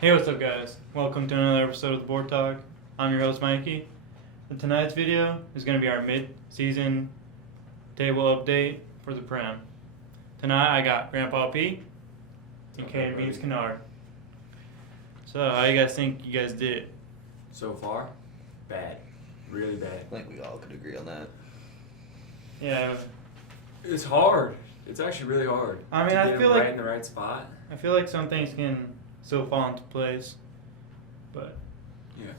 Hey, what's up, guys? Welcome to another episode of the Board Talk. I'm your host, Mikey. And tonight's video is going to be our mid-season table update for the Prem. Tonight, I got Grandpa P and K and Beans Kennard. So, how you guys think you guys did? So far, bad. Really bad. I think we all could agree on that. Yeah, It's hard. It's actually really hard. I mean, to I get feel them like- right in the right spot. I feel like some things can still fall into place. But Yeah.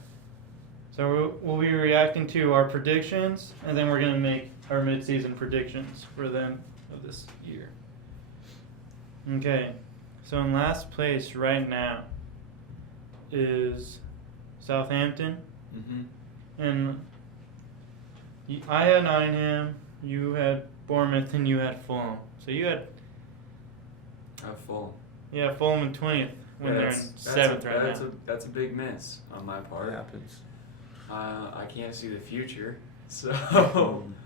so we'll be reacting to our predictions, and then we're going to make our mid-season predictions for them of this year. Okay, so in last place right now is Southampton, Mm-hmm. and I had Nottingham, you had Bournemouth, and you had Fulham. So you had Full. Fulham in 20th when they're in 7th right now. That's a big miss on my part. It happens. I can't see the future, so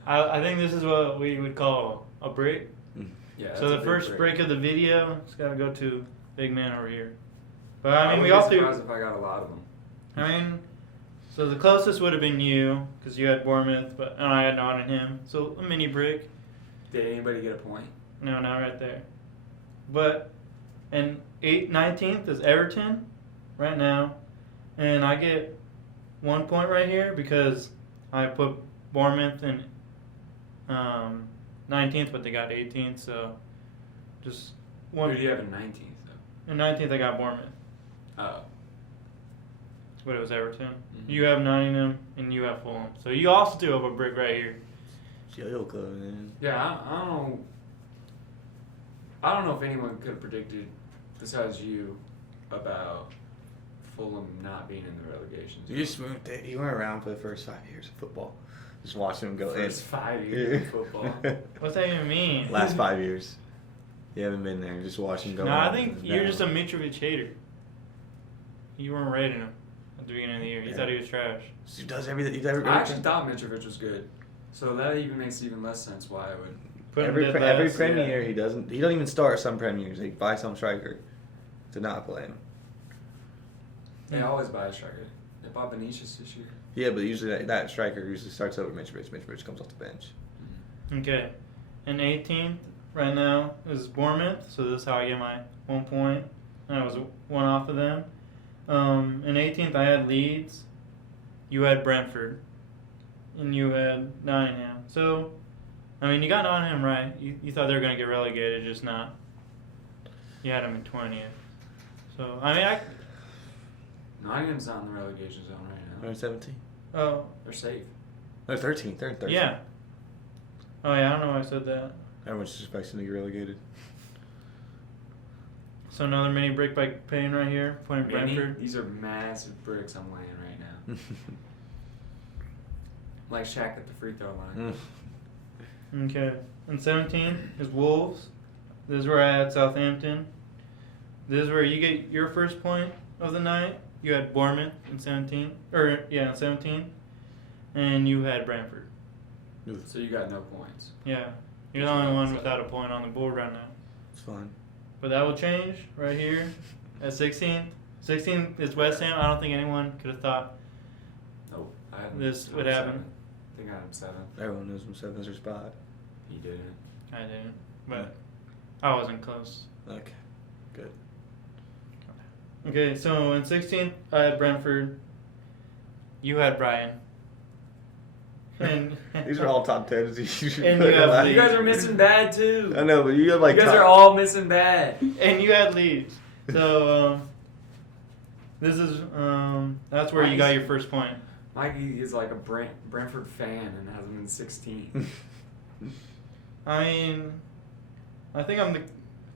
I think this is what we would call a break. yeah. So that's a the big first break. break of the video is got to go to big man over here. But I mean, would we be all surprised do. if I got a lot of them. I mean, so the closest would have been you because you had Bournemouth, but and I had Nottingham. So a mini break. Did anybody get a point? No, not right there. But and 19th is Everton right now, and I get 1 point right here because I put Bournemouth in 19th, but they got 18th. So just one. Who do you have in 19th though? In 19th, I got Bournemouth, Oh. but it was Everton. Mhm. You have Nottingham, and you have Fulham. So you also do have a brick right here. Yo, man. Yeah, I don't know. I don't know if anyone could have predicted, besides you, about Fulham not being in the relegation You zone. just moved it. You weren't around for the first 5 years of football. Just watching them go First 5 years of football. What's that even mean? Last 5 years. You haven't been there. Just watching them go. No, I up think and you're down. just a Mitrovic hater. You weren't rating him at the beginning of the year. You Yeah. thought he was trash. He does everything. He does everything. I actually thought Mitrovic was good, so that even makes even less sense why I would. Put him every dead every last. Premier yeah. year he doesn't. He don't even start some Premier years. They buy some striker to not play him. They always buy a striker. They bought Benitez this year. Yeah, but usually that striker usually starts over Mitrovic. Mitrovic comes off the bench. Okay. And 18th right now is Bournemouth, so this is how I get my 1 point. And I was one off of them. In 18th, I had Leeds. You had Brentford. And you had Nottingham. So, I mean, you got Nottingham right. You thought they were going to get relegated, just not. You had them in 20th. So, I mean, Nottingham's not in the relegation zone right now. They're 17. oh, They're safe. They're 13. They're in 13. yeah. Oh, yeah, I don't know why I said that. Everyone's just expecting to get relegated. So, another mini break by Payne right here, putting Many, Brentford. these are massive bricks I'm laying right now. Like Shaq at the free throw line. Okay. And 17 is Wolves. This is where I had Southampton. This is where you get your first point of the night. You had Bournemouth in 17. In 17. And you had Brentford. So you got no points. Yeah. You're the only one without a point on the board right now. It's fine. But that will change right here at 16. 16 is West Ham. I don't think anyone could have thought Nope. I had him this would seven. happen. I think I had him 7. Everyone knows when 7's their spot. He didn't. I didn't. But I wasn't close. Okay. Good. Okay, so in 16th, I had Brentford. You had Brian. And These are all top 10s. And you have You guys are missing bad too. I know, but you have like you guys top- are all missing bad. and you had Leeds. So this is that's where you got your first point. Mikey is like a Brentford fan and has him in 16. I mean, I think I'm the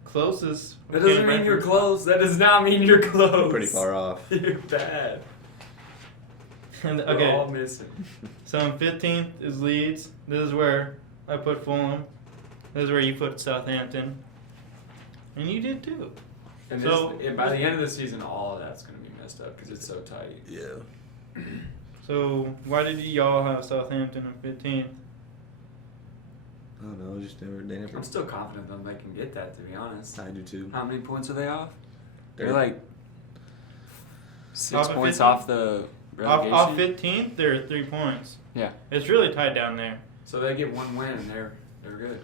closest. That doesn't mean you're close. That does not mean you're close. Pretty far off. You're bad. And, We're all okay, missing. so in 15th is Leeds. This is where I put Fulham. This is where you put Southampton. And you did too. And So- by the end of the season, all of that's going to be messed up because it's so tight. Yeah. So why did y'all have Southampton in 15th? I don't know. They never. I'm still confident that they can get that, to be honest. I do too. How many points are they off? They're They're like 6 Off of points 15? off the relegation. Off 15th, they're 3 points. Yeah. It's really tight down there. So they get one win and they're good.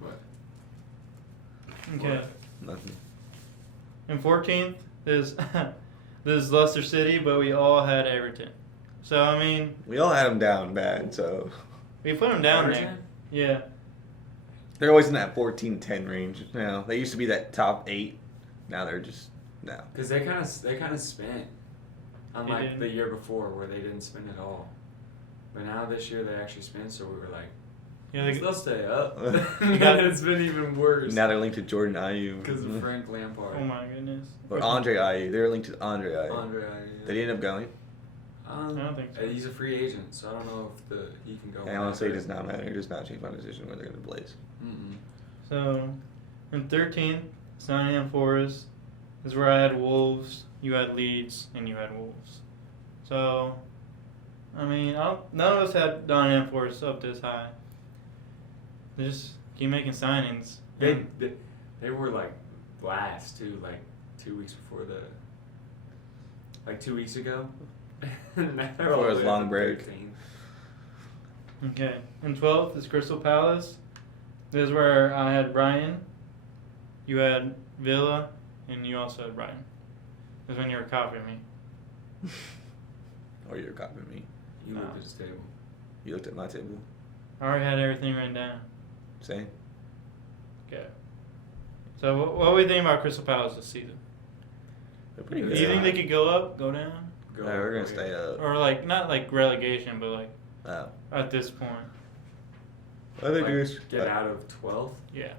But Okay. Nothing. And 14th is this is Leicester City, but we all had Everton. So I mean, We all had them down bad, so we put them down there. Everton? Yeah. they're always in that 14-10 range now. They used to be that top 8. Now they're just no. Because they kind of spent, unlike did. the year before where they didn't spend at all. But now this year they actually spent, so we were like, Yeah. they'll stay up. You got- And it's been even worse Now they're linked to Jordan Ayew. because of Frank Lampard. Oh my goodness. Or Andre Ayew. They're linked to Andre Ayew. Andre Ayew. They didn't end up going. I don't think so. He's a free agent, so I don't know if he can go. And honestly, it does not matter. It does not change my decision where they're going to place. Mm-mm. So, in 13th, it's Nottingham Forest. This is where I had Wolves, you had Leeds, and you had Wolves. So, I mean, none of us had Nottingham Forest up this high. They just keep making signings. They were like last too, like 2 weeks before like 2 weeks ago. Now they're all Before the his way up long to break. 13. Okay. In 12th is Crystal Palace. This is where I had Brian, you had Villa, and you also had Brian. This is when you were copying me. Or you're copying me. You No. looked at his table. You looked at my table. I already had everything written down. Same. Okay. So, what do we think about Crystal Palace this season? They're pretty Do good. you think they could go up, go down? Go Yeah, we're over going to here. stay up. Or, like, not like relegation, but like Oh. at this point? I think Like, it's get out of 12th. Yeah.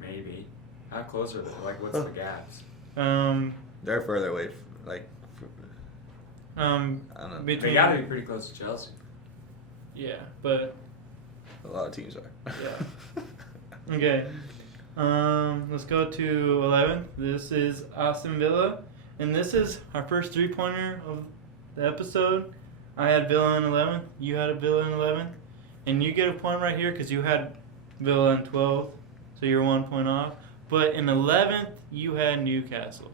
Maybe. How close are they? Like, what's the gaps? They're further away. Like, I don't know. They Between. got to be pretty close to Chelsea. Yeah, but A lot of teams are. Yeah. Okay. Let's go to 11th. This is Aston Villa, and this is our first 3-pointer of the episode. I had Villa in 11th. You had a Villa in 11th, and you get a point right here because you had Villa in 12th, so you're 1 point off. But in 11th, you had Newcastle.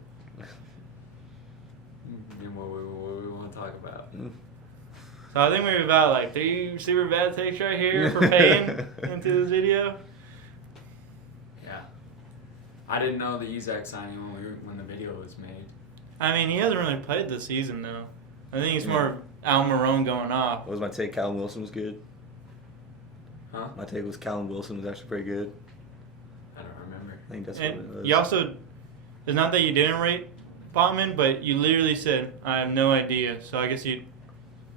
And what we want to talk about. So I think we're about like 3 super bad takes right here for paying into this video. Yeah. I didn't know the Isaac signing when the video was made. I mean, he hasn't really played this season though. I think it's Yeah. more of Almiron going off. What was my take? Callum Wilson was good. Huh? My take was Callum Wilson was actually pretty good. I don't remember. I think that's what it And was. you also, it's not that you didn't rate Botman, but you literally said, I have no idea. So I guess you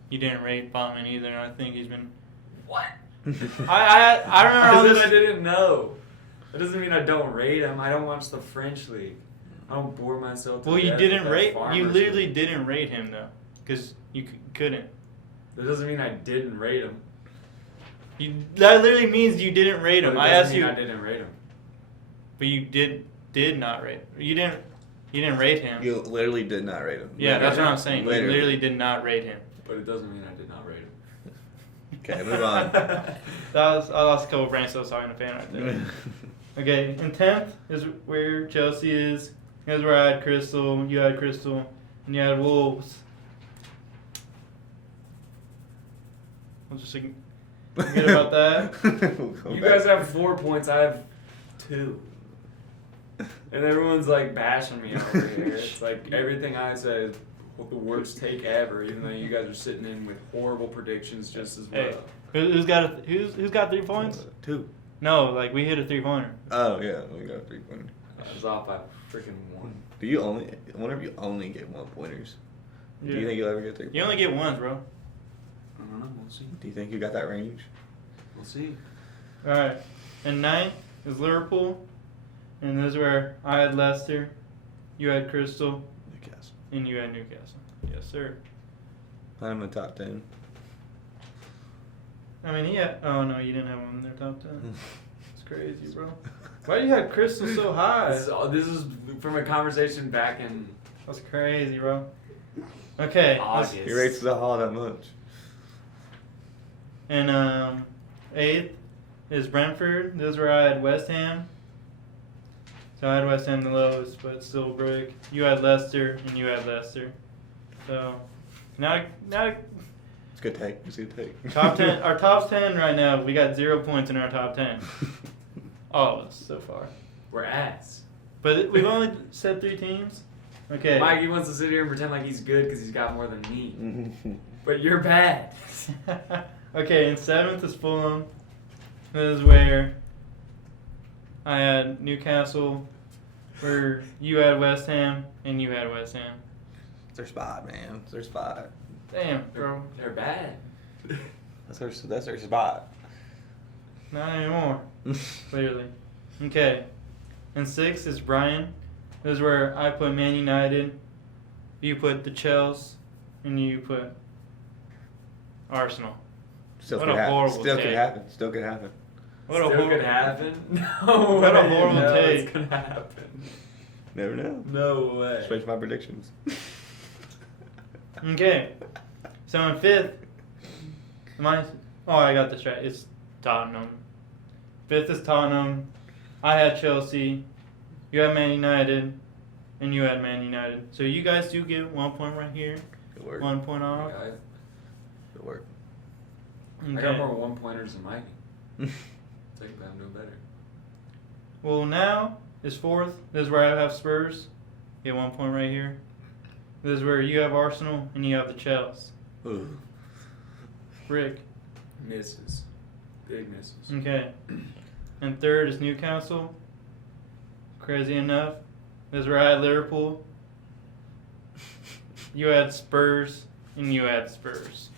didn't rate Botman either. And I think he's been. What? I remember how I said this. I didn't know. That doesn't mean I don't rate him. I don't watch the French league. I don't bore myself to Well, you death didn't with that rate. You Farmers literally League. didn't rate him though, because you couldn't. That doesn't mean I didn't rate him. That literally means you didn't rate him. But it I doesn't asked mean you, I didn't rate him. but you did not rate. You didn't rate him. You literally did not rate him. Yeah, that's what I'm saying. You Literally. literally did not rate him. But it doesn't mean I did not rate him. Okay, move on. I lost a couple brain cells talking to fan right there. Okay, and 10th is where Chelsea is. Here's where I had Crystal, you had Crystal, and you had Wolves. We'll just forget about that. We'll go You back. guys have 4 points. I have 2. And everyone's like bashing me over here. It's like everything I say is the worst take ever, even though you guys are sitting in with horrible predictions just as well. Hey, who's got 3 points? 2. No, like we hit a 3-pointer. Oh yeah, we got a 3-pointer. I was off by freaking 1. Do you only? Whenever you only get 1-pointers, do you think you'll ever get 3? You only get ones, bro. I don't know. We'll see. Do you think you got that range? We'll see. All right, and 9th is Liverpool, and this is where I had Leicester, you had Crystal, Newcastle. and you had Newcastle. Yes, sir. I'm in the top 10. I mean, oh no, you didn't have one in their top 10. It's crazy, bro. Why do you have Crystal so high? This is from a conversation back in That's crazy, bro. Okay. August. He rates the hall that much. And 8th is Brentford. This is where I had West Ham. So I had West Ham the lowest, but still a break. You had Leicester, and you had Leicester. So now It's a good take. It's a good take. top 10. Our top 10 right now. We got 0 points in our top 10. All of us so far. We're ass. But we've only said 3 teams. Okay. Mikey wants to sit here and pretend like he's good because he's got more than me. But you're bad. Okay, and 7th is Fulham. This is where I had Newcastle, where you had West Ham, and you had West Ham. It's their spot, man. It's their spot. Damn, bro. They're bad. That's their spot. Not anymore, clearly. Okay. And 6th is Brian. This is where I put Man United, you put the Chelsea, and you put Arsenal. Still What could a happen. horrible Still take. could happen. Still could happen. What a Still horrible could happen? No What a way. horrible no, take. It's gonna happen. Never know. No way. Especially my predictions. Okay. So in 5th, I got this right. It's Tottenham. 5th is Tottenham. I had Chelsea. You had Man United. And you had Man United. So you guys do get 1 point right here. Good work. 1 point off. Yeah, Good work. I got Okay. more 1-pointers than Mikey. Technically, I'm doing better. Well, now is 4th. This is where I have Spurs. Get 1 point right here. This is where you have Arsenal and you have the Chelsea. Ooh. Rick. Misses. Big misses. Okay. And 3rd is Newcastle. Crazy enough. This is where I had Liverpool. You had Spurs and you had Spurs.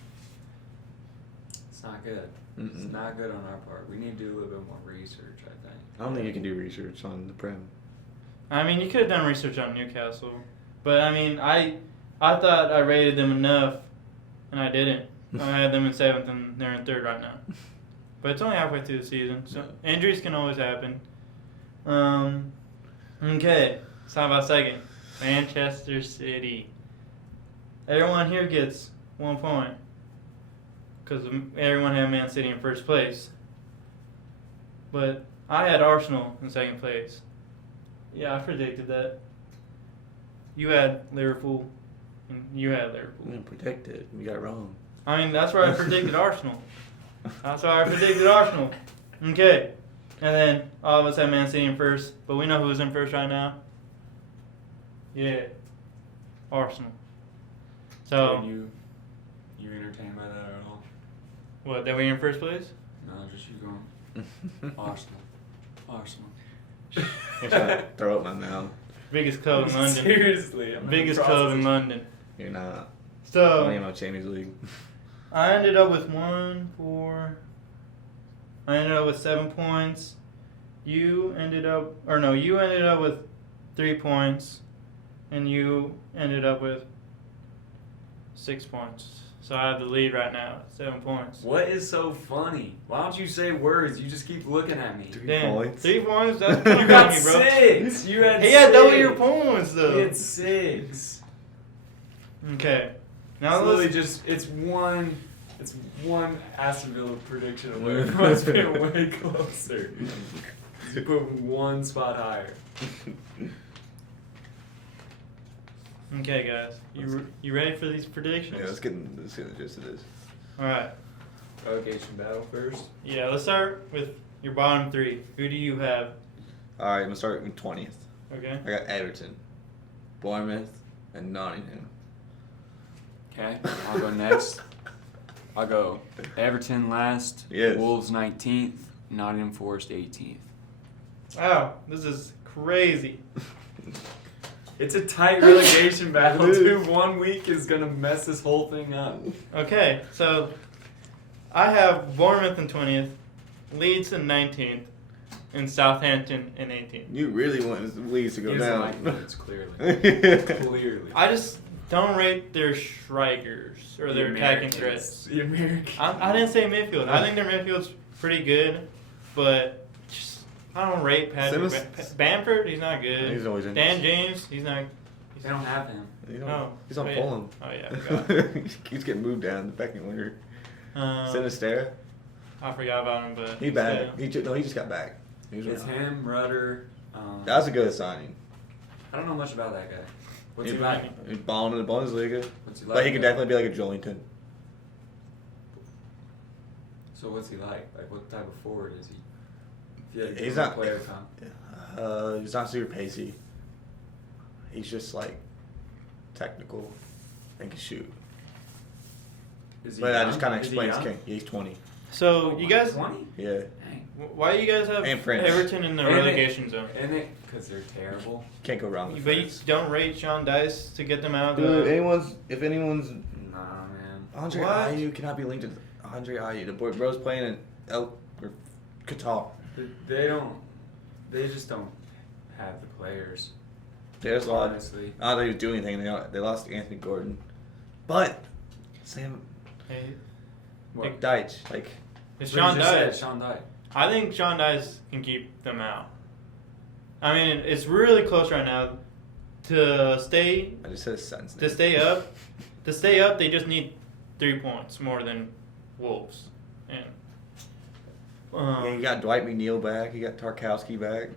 It's not good. Mm-mm. It's not good on our part. We need to do a little bit more research, I think. I don't think you can do research on the Prem. I mean, you could have done research on Newcastle, but I mean, I thought I rated them enough, and I didn't. I had them in 7th, and they're in 3rd right now. But it's only halfway through the season, so injuries can always happen. Okay, let's talk about 2nd. Manchester City. Everyone here gets 1 point because everyone had Man City in 1st place. But I had Arsenal in 2nd place. Yeah, I predicted that. You had Liverpool, and you had Liverpool. You didn't predict it. You got it wrong. I mean, that's where I predicted Arsenal. That's why I predicted Arsenal. Okay. And then all of us had Man City in 1st, but we know who's in 1st right now. Yeah. Arsenal. So, You entertained by that at all? what, that we in 1st place? No, just you going. Arsenal. Arsenal. I'm trying to throw up my mouth. Biggest club in London. Seriously. I'm Biggest in the club in process. London. You're not. So, I am on Champions League. I ended up with 7 points. You ended up with 3 points, and you ended up with 6 points. So I have the lead right now, 7 points. What is so funny? Why don't you say words? You just keep looking at me. 3 Damn, points. 3 points. That's kind You of got funny, bro. 6. You had He 6. had double your points though. He had 6. Okay. Now Now it's literally let's. just it's one Aston Villa prediction away from us being way closer. You put 1 spot higher. Okay, guys. You ready for these predictions? Yeah, let's get the gist of this. All right. Relegation battle first. Yeah. Let's start with your bottom 3. Who do you have? All right, I'm gonna start with 20th. Okay. I got Everton, Bournemouth, and Nottingham. Okay, I'll go next. I'll go Everton last. Yes. Wolves 19th. Nottingham Forest 18th. Wow, this is crazy. It's a tight relegation battle, It is. dude. 1 week is gonna mess this whole thing up. Okay, so I have Bournemouth in 20th, Leeds in 19th, and Southampton in 18th. You really want Leeds to go He doesn't down. like Leeds, clearly. Clearly. I just don't rate their strikers or The their attacking Americans. threats. The Americans. I didn't say midfield. I think their midfield's pretty good, but just, I don't rate Patrick. Simmons? Bamford, he's not good. He's always in. Dan James, he's not. They don't have him. He's on yeah. Fulham. Oh yeah, I forgot. He keeps getting moved down the pecking order. Um, Sinisterra. I forgot about him, but He back. yeah. He just got back. He was It's around. him, Rudder, That was a good signing. I don't know much about that guy. What's he He- like? He's balling in the Bundesliga. What's he like? But he could definitely be like a Joelinton. So what's he like? Like what type of forward is he? If you had to He's give him a not. player comp. He's not super pacey. He's just like technical and can shoot. Is he But that young? just kind of Is he explains young? King. He's 20. So you guys, 20? Yeah. Dang. why do you guys have And French. Everton in the And relegation zone? And it, because they're terrible. Can't go wrong with But you France. don't rate Sean Dice to get them out of Dude, the. if anyone's Nah, man. Andre What? Ayew cannot be linked to Andre Ayew. The bro's playing in Qatar. They just don't have the players. There's a lot. Honestly. I don't think he was doing anything. They lost Anthony Gordon, but Sam Hey, What? Deitch, like it's What you Sean just said, Dice. Sean Dyche. I think Sean Dice can keep them out. I mean, it's really close right now. To stay I just said his son's to name. stay up, they just need 3 points more than Wolves. And Yeah, you got Dwight McNeil back. You got Tarkowski back.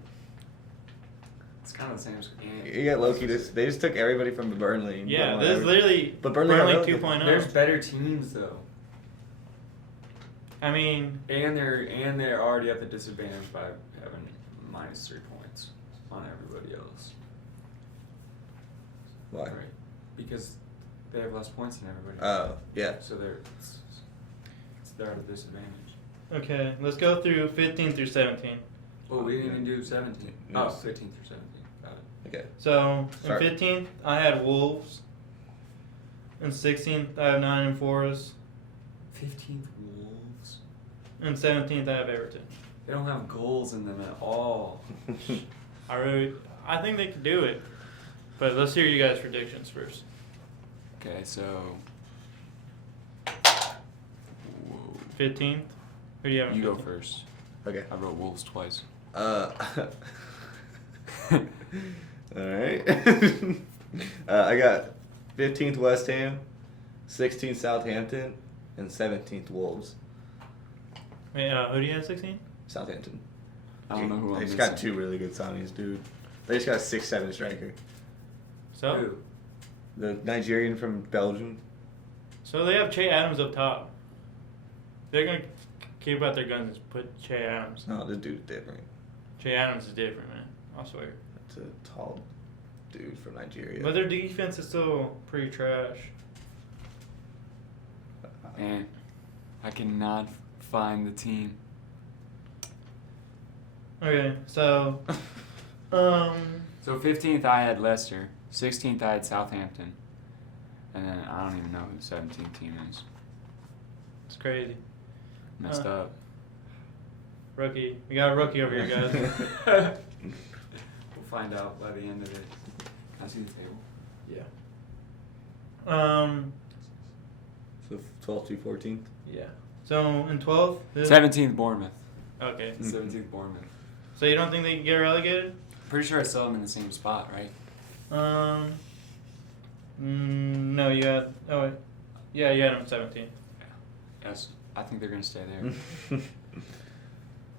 It's kind of the same. You got Loki. They just took everybody from Burnley. and yeah, put this is them literally But Burnley got Burnley relegated. 2.0. There's better teams though, I mean, and they're already at the disadvantage by having minus 3 points on everybody else. Why? Right? Because they have less points than everybody. Oh, yeah. So they're at a disadvantage. okay, let's go through 15 through 17. Oh, we didn't even do 17. No. Oh, 15 through 17. Got it. Okay. So Start. in 15th, I had Wolves. In 16th, I have Nottingham Forest. 15th Wolves. In 17th, I have Everton. They don't have goals in them at all. I think they could do it. But let's hear you guys' predictions first. Okay, so 15th? Who do you have in you go 15th? first. Okay. I wrote Wolves twice. All right. I got 15th West Ham, 16th Southampton, and 17th Wolves. Wait, who do you have 16? Southampton. I don't know who I'm They just missing. got 2 really good signings, dude. They just got a 6'7" striker. So? Who? The Nigerian from Belgium. So they have Che Adams up top. They're going to keep out their guns and put Che Adams. No, this dude's different. Che Adams is different, man. I swear. It's a tall dude from Nigeria. But their defense is still pretty trash. Man, I cannot find the team. Okay, so So 15th I had Leicester, 16th I had Southampton, and then I don't even know who the 17th team is. it's crazy. Messed up. Rookie. We got a rookie over here, guys. We'll find out by the end of it. I see the table. Yeah. So 12th through 14th. Yeah. So in 12th? 17th Bournemouth. Okay. 17th Bournemouth. So you don't think they can get relegated? Pretty sure I saw them in the same spot, right? No, you had. Oh, wait. Yeah, you had them 17. Yes. I think they're gonna stay there.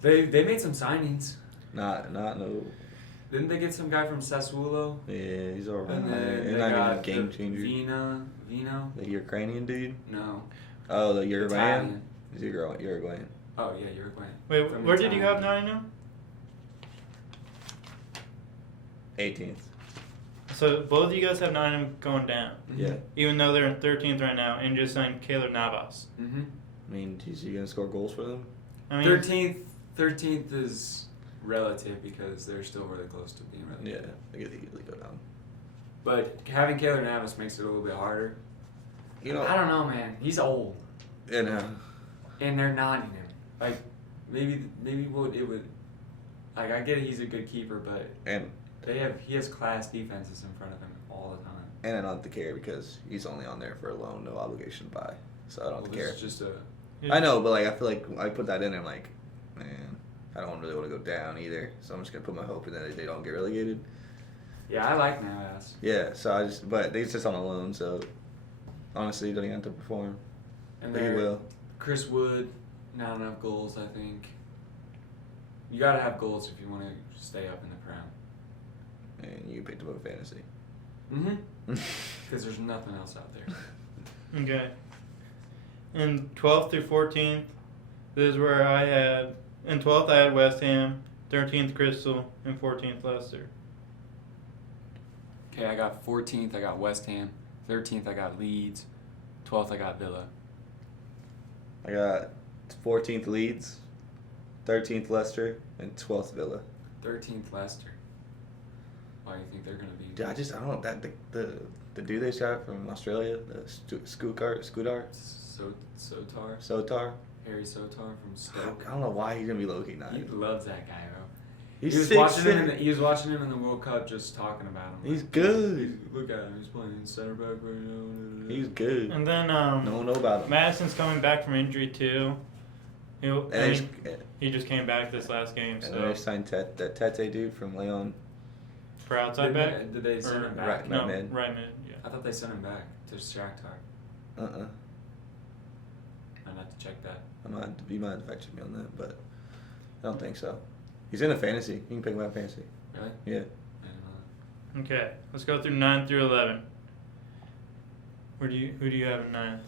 They made some signings. not no. Didn't they get some guy from Sassuolo? Yeah, he's alright. And then He's they not even got a game the changer. Vino? The Ukrainian dude. No. Oh, the Uruguayan. Italian. He's Uruguayan. Oh yeah, Uruguayan. Wait, From where did you Italian. have Nottingham? 18th. So both of you guys have Nottingham going down, Yeah. even though they're in 13th right now and just signed Keylor Navas. Mm-hmm. I mean, is he gonna score goals for them? I mean, 13th is relative because they're still really close to being Yeah, relegated. they could easily go down. But having Keylor Navas makes it a little bit harder. You know. I don't know, man. He's old, And and they're Nottingham. Like maybe what it would. Like I get it, he's a good keeper, but and he has class defenses in front of him all the time. I don't have to care because he's only on there for a loan, no obligation to buy. So I don't have to This care. is just a. I know, but like I feel like I put that in and I'm like, man, I don't really want to go down either. So I'm just gonna put my hope in that they don't get relegated. Yeah, I like Navas. Yeah, so but he's just on a loan, so honestly, he doesn't have to perform. And But he they're- will. Chris Wood, not enough goals, I think. You gotta have goals if you want to stay up in the Prem. And you picked him up in fantasy. Mm-hmm. Because there's nothing else out there. Okay. In 12th through 14th, this is where I had. In 12th, I had West Ham, 13th, Crystal, and 14th, Leicester. Okay, I got 14th, I got West Ham. 13th, I got Leeds. 12th, I got Villa. I got 14th Leeds, 13th Leicester, and 12th Villa. 13th, Leicester. Why do you think they're going to be? Dude, I don't know that the dude they shot from Australia, the Scudar, Sotar. Harry Sotar from Stoke. I don't know why he's gonna be low-key not. He loves that guy, bro. He's He was 6'6". watching him in the World Cup, just talking about him. He's good. Look at him. He's playing center back right now. He's good. And then No one know about him. Madison's coming back from injury too. And He just came back this last game, then they so signed that Tete dude from Leon. for outside back. Did they send him back? Right. No, mid. right mid. Yeah. I thought they sent him back to Shakhtar. I'd have to check that. You might have fact check me on that, but I don't think so. He's in a fantasy. You can pick him up fantasy. Really? Yeah. I didn't know Okay, let's go through 9 through 11. Who do you have in 9th?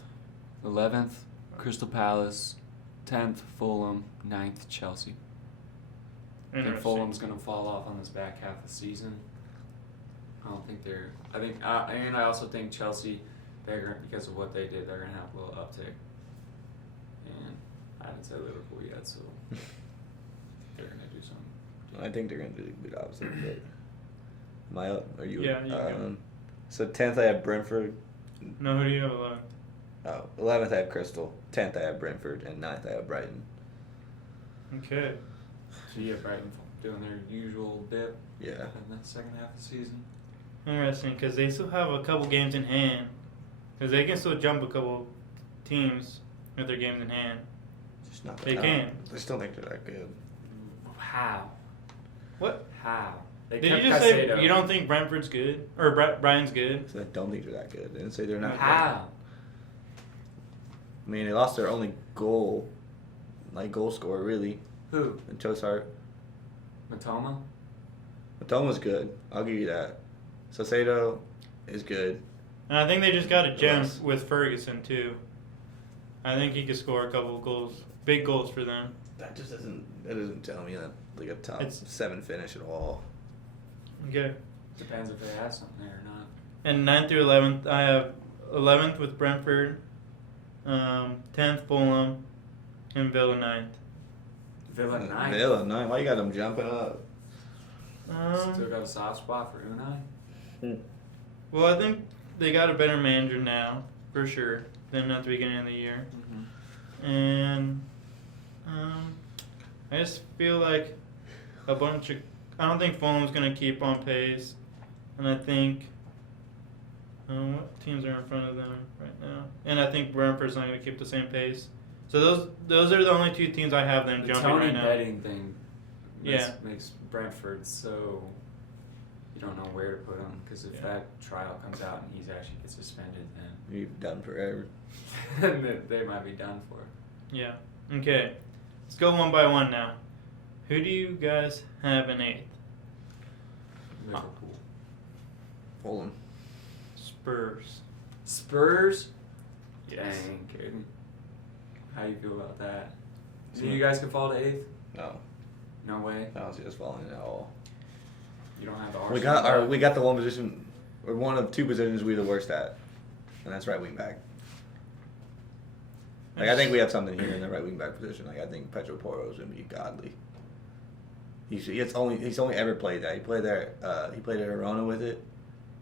11th, Crystal Palace. 10th, Fulham. 9th, Chelsea. I think Interesting. Fulham's going to fall off on this back half of the season. I don't think they're. I think, and I also think Chelsea, because of what they did, they're going to have a little uptick. And I haven't said Liverpool yet, so they're going to do something. I think they're gonna do the opposite. But am I up? Are you? Yeah, you go. So 10th I have Brentford. No, who do you have 11th? 11th I have Crystal. 10th I have Brentford, and 9th I have Brighton. Okay. So you have Brighton doing their usual dip Yeah. in the second half of the season. Interesting, because they still have a couple games in hand. Because they can still jump a couple teams with their games in hand. Just not. They can. I just don't think they're that good. How? What? How? They Did kept you just Caicedo. say you don't think Brentford's good? Or Brian's good? So I don't think they're that good. I didn't say they're not. How? I mean, they lost their only goal scorer really, Who? and Trossard. Matoma? Matoma's good. I'll give you that. Salcedo is good. And I think they just got a gem Yes. with Ferguson, too. I think he could score a couple of goals. Big goals for them. That just doesn't tell me that like a top It's- 7 finish at all. Okay. Depends if they have something there or not. And 9th through 11th, I have 11th with Brentford, 10th Fulham, and Villa 9th. Villa 9. Villa 9. Why you got them jumping up? Still got a soft spot for Unai? Well, I think they got a better manager now, for sure, than at the beginning of the year. Mm-hmm. And I just feel like I don't think Fulham's going to keep on pace. And I think, what teams are in front of them right now? And I think Brentford's not going to keep the same pace. So those are the only two teams I have them The jumping Tony right now. betting thing Yeah. makes Brentford so you don't know where to put him, because if that trial comes out and he actually gets suspended, You've done forever. then they might be done for. Yeah. Okay. Let's go one by one now. Who do you guys have in 8th? Liverpool. Fulham. Spurs. Spurs? Yes. Dang, kidding. How you feel about that? So you guys can fall to 8th? No, No way. I don't see us falling at all. You don't have the Arsenal. We got the one position, or one of two positions we're the worst at, and that's right wing back. Like I think we have something here in the right wing back position. Like I think Pedro Porro is gonna be godly. He's only ever played that. He played there. He played at Arona with it.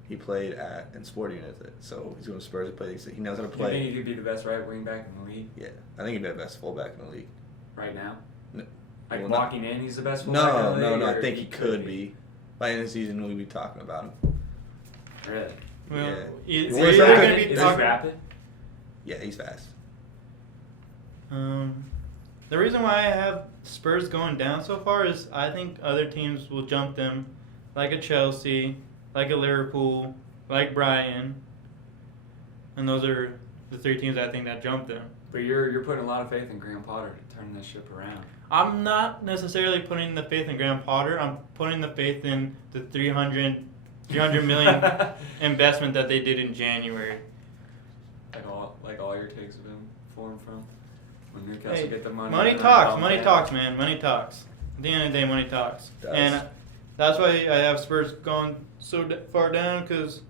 He played at Sporting with it. So he's going to Spurs to play. He knows how to You play. think he could be the best right wing back in the league Yeah, I think he'd be the best fullback in the league. right now? No. Like Well, walking in, he's the best fullback No, in the league? I or think he could be. By the end of the season, we'll be talking about him. Really? Well, Yeah. It's Well, either is going to Is be he talking. rapid? Yeah, he's fast. The reason why I have Spurs going down so far is I think other teams will jump them, like a Chelsea, like a Liverpool, like Brighton, and those are the 3 teams I think that jumped them. But you're putting a lot of faith in Graham Potter to turn this ship around. I'm not necessarily putting the faith in Graham Potter. I'm putting the faith in the 300 million investment that they did in January. Like all your takes have been formed from when Newcastle get the money. Money talks, man. Money talks. At the end of the day, money talks. And that's why I have Spurs going so far down, because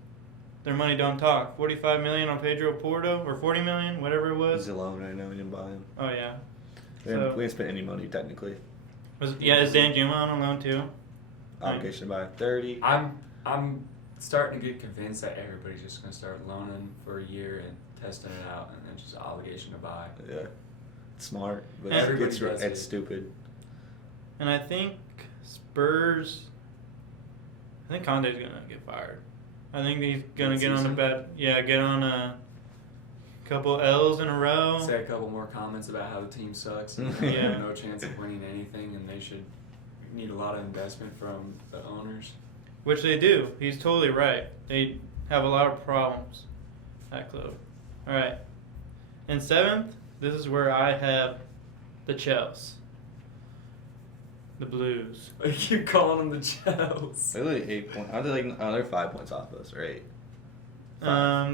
their money don't talk. 45 million on Pedro Porto, or 40 million, whatever it was. He's alone right now. We didn't buy him. Oh yeah. We didn't spend any money technically. Is Dan Juma on loan too? Obligation to buy 30. I'm starting to get convinced that everybody's just gonna start loaning for a year and testing it out, and then just obligation to buy. Yeah, it's smart, but Everybody does it's it. stupid. And I think Spurs. I think Conte's gonna get fired. I think he's gonna get on a couple L's in a row. Say a couple more comments about how the team sucks and Yeah. they have no chance of winning anything, and they should need a lot of investment from the owners. Which they do. He's totally right. They have a lot of problems, that club. All right. In 7th, this is where I have the Chelsea. The Blues. I keep calling them the Chels. They're like 8 points. They're 5 points off us, or 8.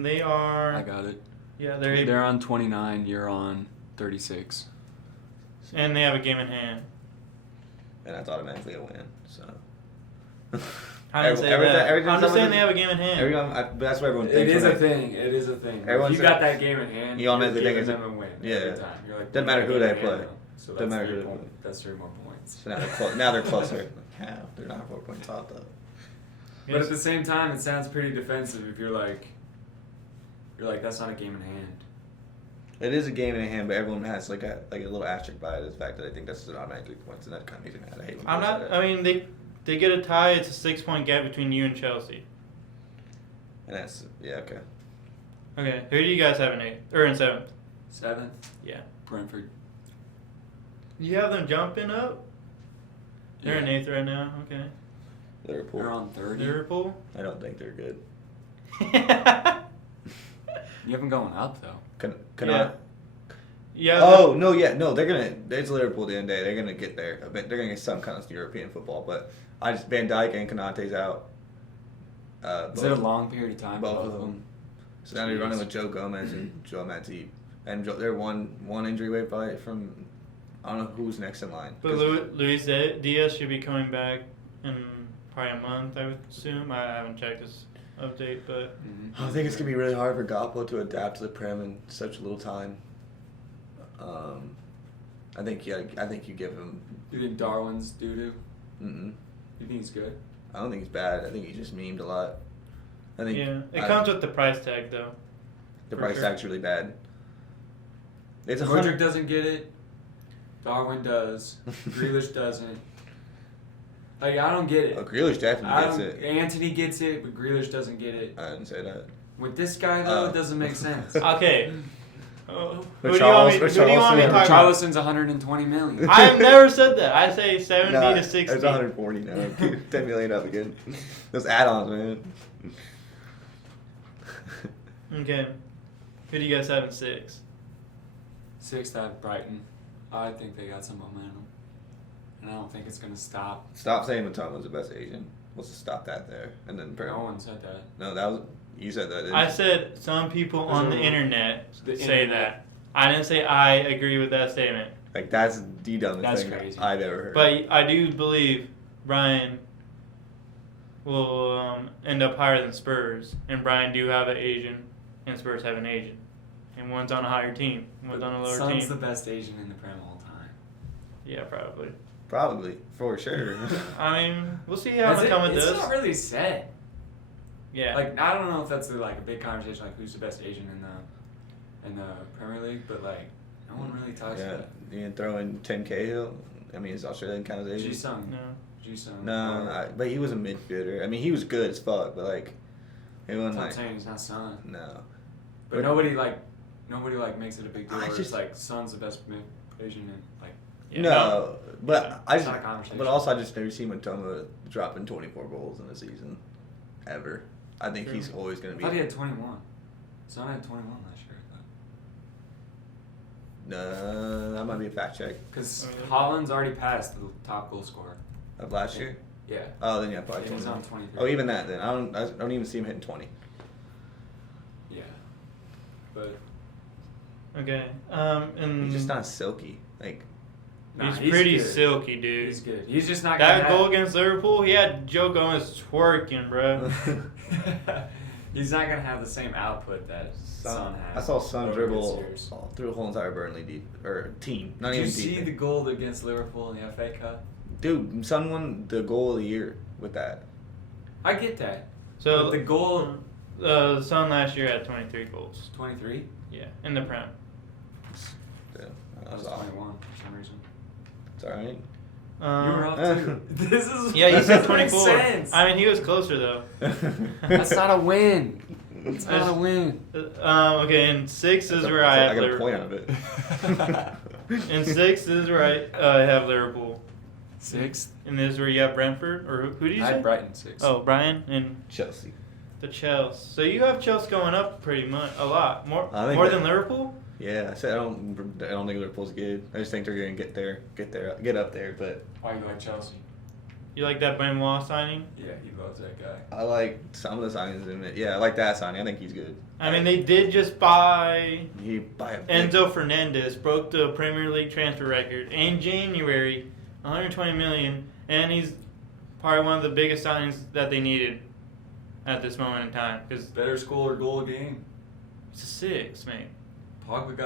They are. I got it. Yeah, they're 8. They're on 29. You're on 36. And they have a game in hand. And that's automatically a win. So. I didn't say that. I'm just saying someone- they have a game in hand. But that's what everyone It thinks. is when a thing. It is a thing. Everyone If you says- got that game in hand, You automatically you're think giving it's them a win yeah. every time. You're like, Doesn't matter who "We they got a game in play. hand, so Doesn't that's matter who 3 they point- play. That's 3 more points. So now they're closer. Yeah, they're not 4 points off though. But at the same time, it sounds pretty defensive if you're like, that's not a game in hand. It is a game in a hand, but everyone has like a little asterisk by it. Is the fact that I think that's automatically points, and that kind of makes me mad. I hate when I'm people not. say that. I mean, they get a tie. It's a 6-point gap between you and Chelsea. And that's okay. Okay, who do you guys have in 8th or in 7th? 7th. Yeah. Brentford. You have them jumping up. They're in 8th right now. Okay. Liverpool. They're on 30. Liverpool. I don't think they're good. You have them going up though. Can Yeah. I? Yeah. Oh no, yeah, no. They're gonna. It's Liverpool at the end of the day. They're gonna get there. I bet they're gonna get some kind of European football. But Van Dijk and Konate's out. Is it a long period of time? Both of them. So now they're running with Joe Gomez and Joe Matip, and they're one injury away probably from. I don't know who's next in line. But Luis Diaz should be coming back in probably a month, I would assume. I haven't checked his update, but I think it's gonna be really hard for Gakpo to adapt to the Prem in such a little time. I think you give him. You think Darwin's doo-doo? Mm-mm. You think he's good? I don't think he's bad. I think he just memed a lot. I think it comes with the price tag though. the for price sure. tag's really bad. It's a Roderick hundred. doesn't get it. Darwin does. Grealish doesn't. Like, I don't get it. Oh, Grealish definitely gets it. Anthony gets it, but Grealish doesn't get it. I didn't say that. With this guy, though, it doesn't make sense. Okay. Who do you Charles- want me to talk about? Charlison's 120 million. I have never said that. I say 70 to 60. It's 140 now. Keep 10 million up again. Those add-ons, man. Okay. Who do you guys have in 6? 6th, I have Brighton. I think they got some momentum. And I don't think it's going to stop. Stop saying Matoma's the best Asian. Let's just stop that there. And then No one said that. No, that was you said that. Didn't I you? said some people on the internet The say internet. that. I didn't say I agree with that statement. Like that's the dumbest That's thing crazy. I've ever heard. But I do believe Brian will end up higher than Spurs. And Brian do have an Asian, and Spurs have an Asian. And one's on a higher team, one's on a lower Son's team. the best Asian in the Prem all time. Yeah, probably. Probably for sure. I mean, we'll see how McCollum It's does. not really said. Yeah. Like, I don't know if that's like a big conversation, like who's the best Asian in the Premier League, but like no one really talks Yeah, about it. you can throw in 10K. I mean, is Australian kind of Asian? Ji-sung. no. Ji-sung. No, but he was a midfielder. I mean, he was good as fuck, but like, it wasn't That's what I'm like saying, he's not Son. no. But nobody makes it a big deal. I Where just- it's like Son's the best Asian in like. Yeah, No, but Yeah, I it's just, not a conversation. but also I just never seen Matoma dropping 24 goals in a season, ever. I think True. he's always gonna I be. thought he had 21. Son had 21 last year. That might be a fact check Because Okay. Holland's already passed the top goal scorer. of last year. Yeah. Oh, then yeah, probably He was 20. on 23. Oh, even that then. I don't even see him hitting 20. Yeah. But Okay. And He's just not silky. Like nah, he's pretty good. silky, dude. He's good. He's just not gonna That goal against Liverpool, he had Joe Gomez twerking, bro. He's not gonna have the same output that Son I has. saw Son over dribble his years. through a whole entire Burnley team. Not Did you even see team. the goal against Liverpool in the FA Cup? Dude, Son won the goal of the year with that. I get that. So But the goal, Son last year had 23 goals. 23. Yeah, in the Prem. Yeah, That that was was awesome. 21 for some reason. It's alright. You were off too. This is Yeah, you this said doesn't make 24. sense. I mean, he was closer though. That's not a win. It's That's- not a win. Okay, and 6 is where I I have got a Liverpool. point out of it. And 6 is where I have Liverpool. Sixth. And this is where you have Brentford, or who did you I say? had Brighton 6. Oh, Brian and Chelsea. the Chelsea. So you have Chelsea going up pretty much a lot more I think more that- than Liverpool. Yeah, I said I don't think Liverpool's good. I just think they're gonna get up there. But Why you like Chelsea? You like that Benoit signing? Yeah, he loves that guy. I like some of the signings in it. Yeah, I like that signing. I think he's good. I mean, they did just buy He buy a big, Enzo Fernandez, broke the Premier League transfer record in January, 120 million, and he's probably one of the biggest signings that they needed at this moment in time because Better score goal a game. it's a 6, man. Pogba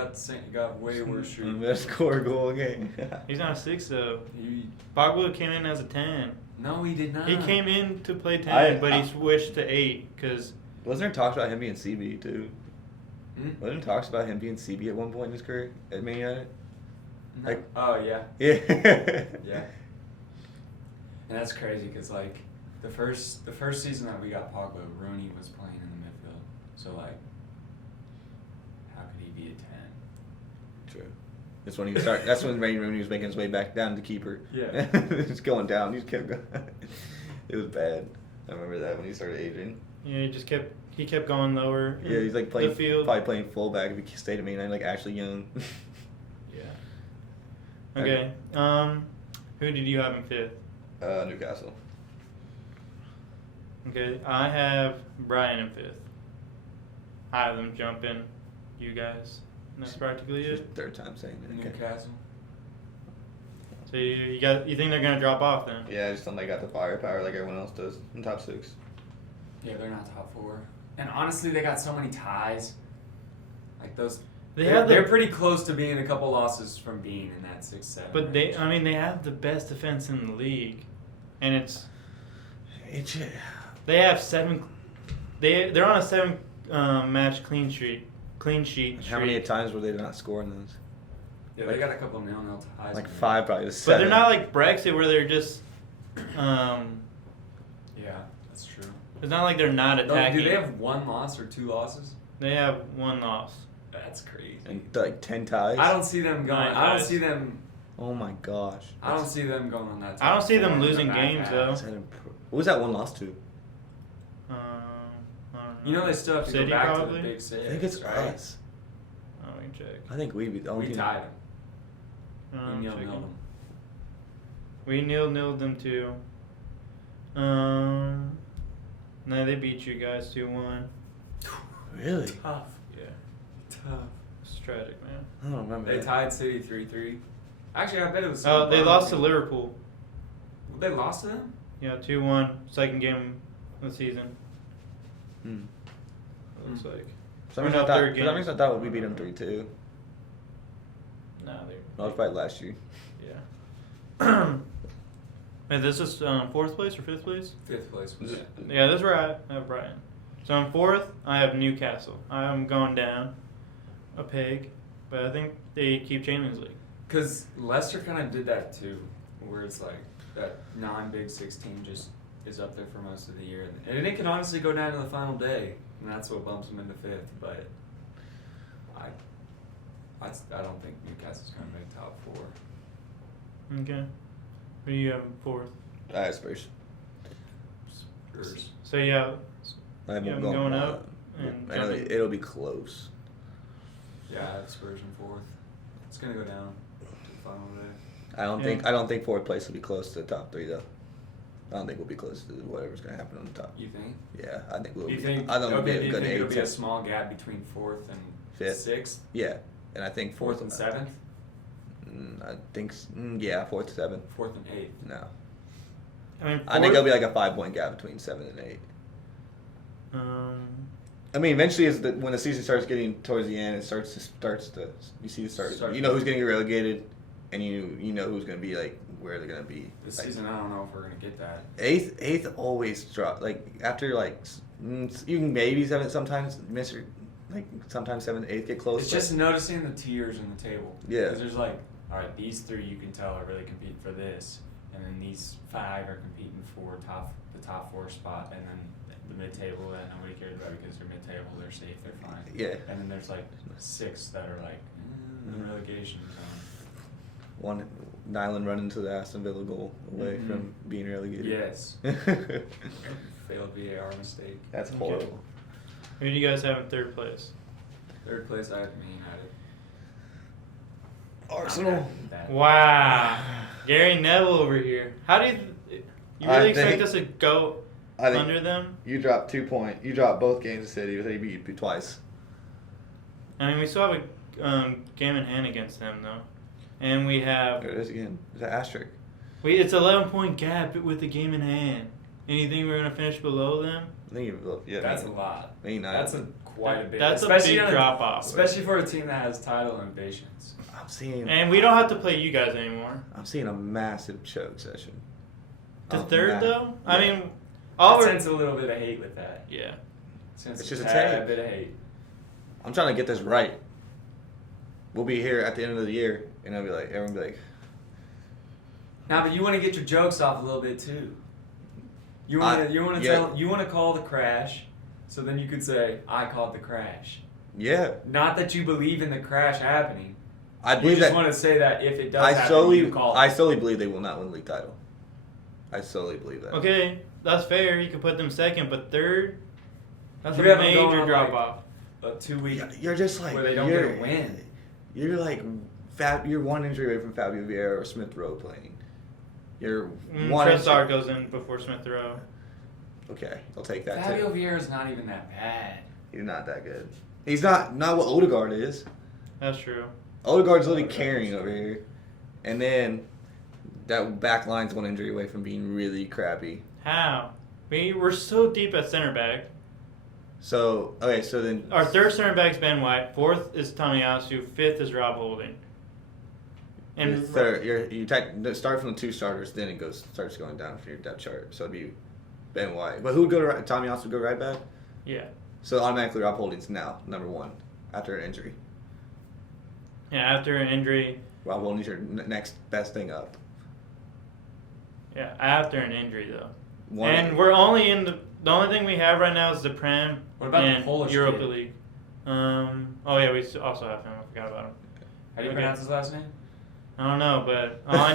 got way worse streak. Best score goal game. He's not a 6 though. He, Pogba came in as a 10. no, he did not. He came in to play 10, I- but he switched to 8 because Wasn't there talks about him being CB too? Hmm? Wasn't there talks about him being CB at one point in his career at Man United? No. Like- Oh yeah, Yeah. yeah. And that's crazy because like the first season that we got Pogba, Rooney was playing in the midfield. So like, how could he be a 10? True. That's when he started. That's when Wayne Rooney was making his way back down to keeper. Yeah. Just going down. He just kept going. It was bad. I remember that when he started aging. yeah, he kept going lower. Yeah, he's like playing the field. probably playing fullback if he stayed at Man United, like Ashley Young. Yeah. Okay. Who did you have in 5th? Newcastle. Okay, I have Brian in 5th. I have them jumping. You guys. And that's practically It's it. just third time saying that. Okay. Newcastle. So you think they're gonna drop off then? Yeah, I just don't think they got the firepower like everyone else does in top 6. Yeah, they're not top 4. And honestly, they got so many ties. Like those. They're pretty close to being a couple losses from being in that 6-7. But range. they have the best defense in the league, and It's they have 7. They're on a 7 match clean sheet. how many times were they not scoring those? Yeah, they got a couple 0-0 ties. Like in there. 5 probably to But 7. they're not like Brexit where they're just. Yeah, that's true. It's not like they're not No, attacking. do they have 1 loss or 2 losses? They have 1 loss. That's crazy. And like 10 ties. I don't see them going. 9 I don't ties. see them. Oh my gosh. I don't see them going on that. I don't top see them 4 in the losing back games, half. though. Is that what was that one loss to? I don't You know they still have to City go back probably? to the Big Six. I think it's right? us. Oh, we can check. I think we beat the only We team. tied them. I'm We checking. nil them. We nilled them too. No, they beat you guys 2-1. Really? Tough. Yeah, Tough. it's tragic, man. I don't remember. They that. tied City 3-3. Actually, I bet it was. Oh, they Burnley. lost to Liverpool. They lost to them. Yeah, 2-1. Second game of the season. Hmm. It looks like. For some Or reason no, I thought- third for some game. reason I thought we beat them 3-2. No, they're. That was probably last year. Yeah. Hey, this is 4th place or 5th place? 5th place was it. Yeah, this is where I have Brian. So in 4th, I have Newcastle. I'm going down a peg, but I think they keep Champions League. Because Leicester kind of did that too, where it's like that non-Big 6 team just is up there for most of the year, and it can honestly go down to the final day, and that's what bumps them into 5th. But I don't think Newcastle's going to make top 4. Okay. Who do you have in 4th? I have Spurs. Spurs. So yeah, I have You them have them going up one. and I know jumping. it'll be close. Yeah, I have Spurs in 4th. It's gonna go down to the final day. I don't think fourth place will be close to the top three though. I don't think we'll be close to whatever's gonna happen on the top. You think? Yeah, I think we'll. Do you be, think? I think we'll be Okay, a do you good think it'll 8th, be a 7th. small gap between fourth and Fifth. sixth? Yeah, and I think Fourth and seventh? I think yeah, 4th, 7th. Fourth and eighth. No, I mean, I think it'll be like a 5-point gap between 7 and 8. I mean, eventually, when the season starts getting towards the end, it starts to you see it start. You know who's getting relegated, and you know who's gonna be like where they're gonna be. This like, season, I don't know if we're gonna get that. Eighth always drop after you can maybe 7 sometimes sometimes 7th, 8th get close. It's just noticing the tiers in the table. Yeah. Because there's like, all right, these 3 you can tell are really competing for this, and then these 5 are competing for the top 4 spot, and then the mid-table that nobody cares about because they're mid-table, they're safe, they're fine. Yeah. And then there's like 6 that are like in the relegation zone. Nyland running to the Aston Villa goal away Mhm. from being relegated. Yes. Failed VAR mistake. That's Okay. horrible. Who do you guys have in third place? Third place, I have Man United. Arsenal. Not happy with that. Wow, Gary Neville over here. How do you I really expect think- us to go I think under them? you dropped 2 points. You dropped both games to City. They beat you twice. I mean, we still have a game in hand against them though, and we have There it is again. It's an asterisk. it's 11-point gap with the game in hand. Anything we're gonna finish below them? I think That's a lot. Man United. That's quite a bit. That's a especially big on drop off. Especially for a team that has title ambitions. I'm seeing. And we don't have to play you guys anymore. I'm seeing a massive choke session. To third though, Yeah. I mean, I all we're sense a little bit of hate with that. yeah. Sense It's just a tad take. bit of hate. I'm trying to get this right. We'll be here at the end of the year, and I'll be like, everyone will be like, Now, but you want to get your jokes off a little bit too. You want to yeah. you want to call the crash, so then you could say I called the crash. yeah. Not that you believe in the crash happening. I You believe just that. want to say that if it does I happen, you call it. I solely believe they will not win the league title. I solely believe that. Okay, that's fair. You can put them second, but third, that's You a have them going major on, drop like, off. A 2-week. You're just like Where they don't get a win. You're like you're one injury away from Fabio Vieira or Smith Rowe playing. You're one Trossard injury. goes in before Smith Rowe. Okay, I'll take that Fabio too. Vieira's not even that bad. He's not that good. He's not what Odegaard is. That's true. Odegaard's literally carrying over here, and then that back line's one injury away from being really crappy. How? We're so deep at center back. So okay, so then Our third center back's Ben White. Fourth is Tomiyasu. Fifth is Rob Holding. your And third, start from the 2 starters, then it starts going down for your depth chart. So it'd be Ben White, but who would go to right? Tommy also would go right back. yeah, So automatically Rob Holding's now number 1 after an injury. yeah. After an injury, Rob Holding's your next best thing up. yeah. After an injury though, One, and we're only in the only thing we have right now is the Prem What about the and Polish Europa kid? League. Oh yeah, we also have him. I forgot about him. How do you Okay. pronounce his last name? I don't know, but all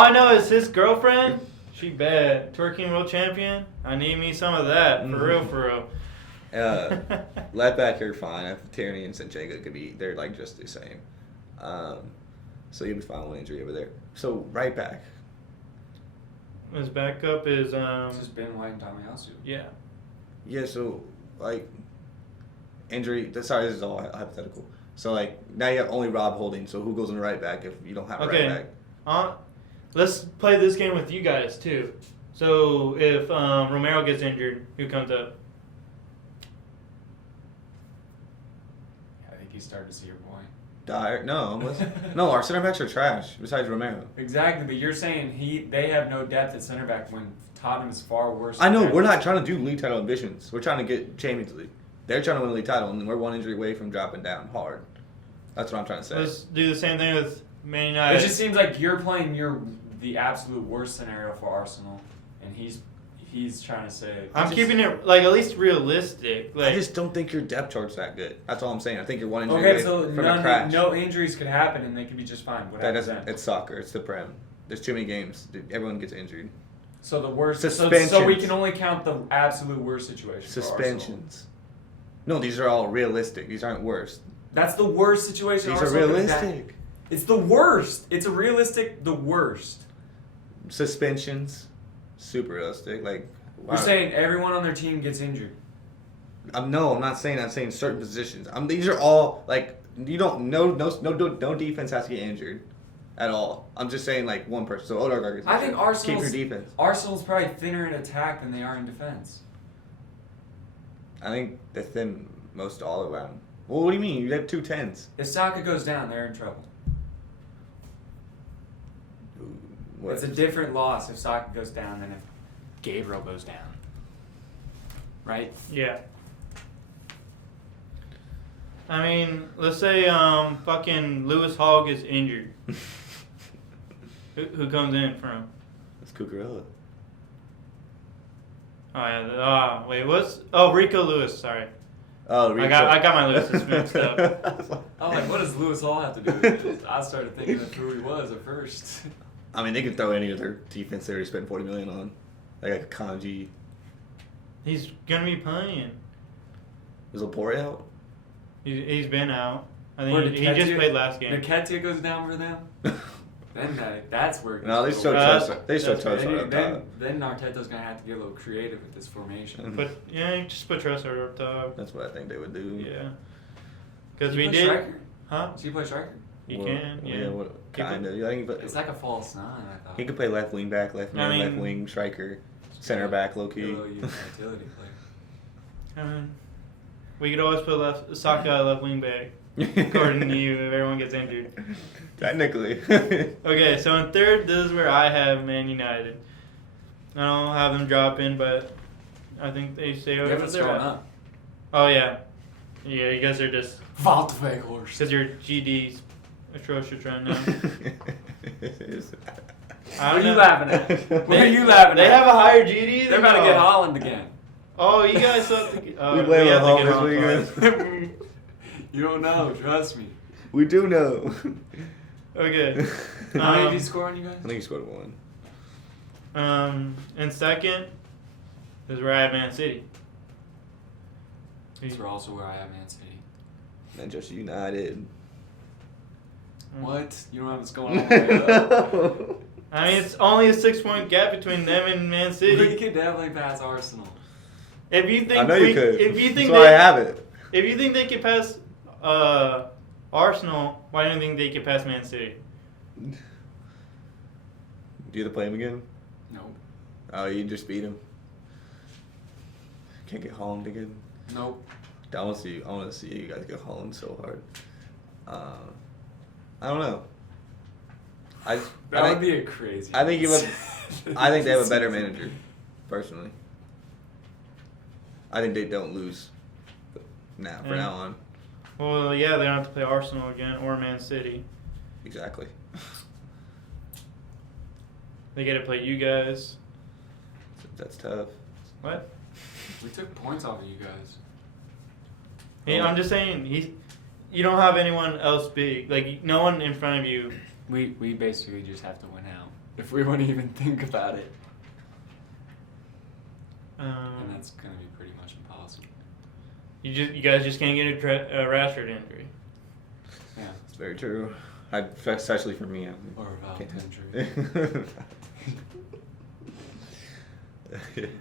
I know is his girlfriend. She bad. Twerking world champion. I need me some of that for real, for real. left back, you're fine. If Tierney and Sanchego they're like just the same. So you'll be fine with injury over there. So right back. His backup is It's just Ben White and Tomiyasu. yeah. Yeah, so like injury. Sorry, this is all hypothetical. So like now you have only Rob Holding. So who goes in the right back if you don't have a Okay. right back? Let's play this game with you guys too. So if Romero gets injured, who comes up? I think you started to see your point. Dyer? No, no. Our center backs are trash. Besides Romero. Exactly, but you're saying they have no depth at center back when Tottenham is far worse. I know than we're them. not trying to do league title ambitions. We're trying to get Champions League. They're trying to win the league title, and we're one injury away from dropping down hard. That's what I'm trying to say. Let's do the same thing with Man It United. just seems like you're playing the absolute worst scenario for Arsenal, and he's trying to say. I'm keeping it like at least realistic. I Like just don't think your depth chart's that good. That's all I'm saying. I think you're one injury Okay, away so from a crash. no injuries could happen, and they could be just fine. What That happens doesn't. then? It's soccer. It's the Prem. There's too many games. Everyone gets injured. So the worst. So Suspensions. we can only count the absolute worst situation. For Arsenal. Suspensions. No, these are all realistic. These aren't worse. That's the worst situation. These are Arsenal could have had. realistic. It's the worst. It's a realistic. The worst. Suspensions, super realistic. Like, We're saying everyone on their team gets injured. I'm not saying. I'm saying certain positions. These are all like you don't no defense has to get injured at all. I'm just saying like one person. So Odegaard gets I injured. think Arsenal's Keep your defense. Arsenal's probably thinner in attack than they are in defense. I think they're thin most all around. Well, what do you mean? You have 2 10s. If Saka goes down, they're in trouble. What? It's a different loss if Saka goes down than if Gabriel goes down. Right? Yeah. I mean, let's say fucking Lewis Hall gets injured. Who comes in for him? It's Cucurella. Oh yeah. Wait, what's? Oh, Rico Lewis. Sorry. Oh, I got my Lewis's mixed up. I'm like, what does Lewis Hall have to do with this? I started thinking of who he was at first. I mean, they could throw any of their defense they already spent $40 million on, like Kanji. He's gonna be playing. Is Laporte out? He's been out. I Or think he just Nketiah- played last game. Nketiah goes down for them. Then that's where. it No, they gets still a little- trust. They still that's trust Then, on then, top. then Arteta's gonna have to get a little creative with this formation. But yeah, just put Trossard up top. That's what I think they would do. Yeah. Because Does we he play did. Striker? Huh? Does he play striker? He Well, can. Yeah. Kind of. I think It's like a false nine. I thought. he could play left wing back, left I mid, left mean- wing, striker, center back, low Be key. a little utility player. I mean, we could always put Saka left wing back. According to you, if everyone gets injured. Technically. Okay, so in third, this is where I have Man United. I don't have them drop in, but I think they stay You over haven't there. scrolled up. Oh yeah, yeah. You guys are just Valtveghorst. because your GD's atrocious right now. What I are don't you know. laughing at? What are you laughing They at? have a higher GD. They're about to get Holland again. Oh, you guys have to. We blame our home this weekend. You don't know. Trust me. We do know. Okay. How many did he score on you guys? I think he scored 1. And second is where I have Man City. These are also where I have Man City. Manchester United. What? You don't have what's going on with that? I mean, it's only a 6-point gap between them and Man We City. could definitely pass Arsenal. If you think I know you could. if you think That's why I they, have it. if you think they could pass Arsenal, why don't you think they could pass Man City? Do you have to play him again? No. Oh, you just beat him. Can't get Holland again. Nope. I want to see you guys get Holland so hard. I don't know. That would be a crazy. I think I think they have a better manager, personally. I think they don't lose. Now, from Yeah. now on, Well, yeah, they don't have to play Arsenal again or Man City. exactly. They get to play you guys. That's tough. What? We took points off of you guys. Hey, I'm just saying you don't have anyone else big. Like no one in front of you. We basically just have to win out if we want to even think about it, and that's gonna be pretty much impossible. You guys just can't get a Rashford injury. Yeah. It's very true. Especially for me. Or a Valve Can't- injury.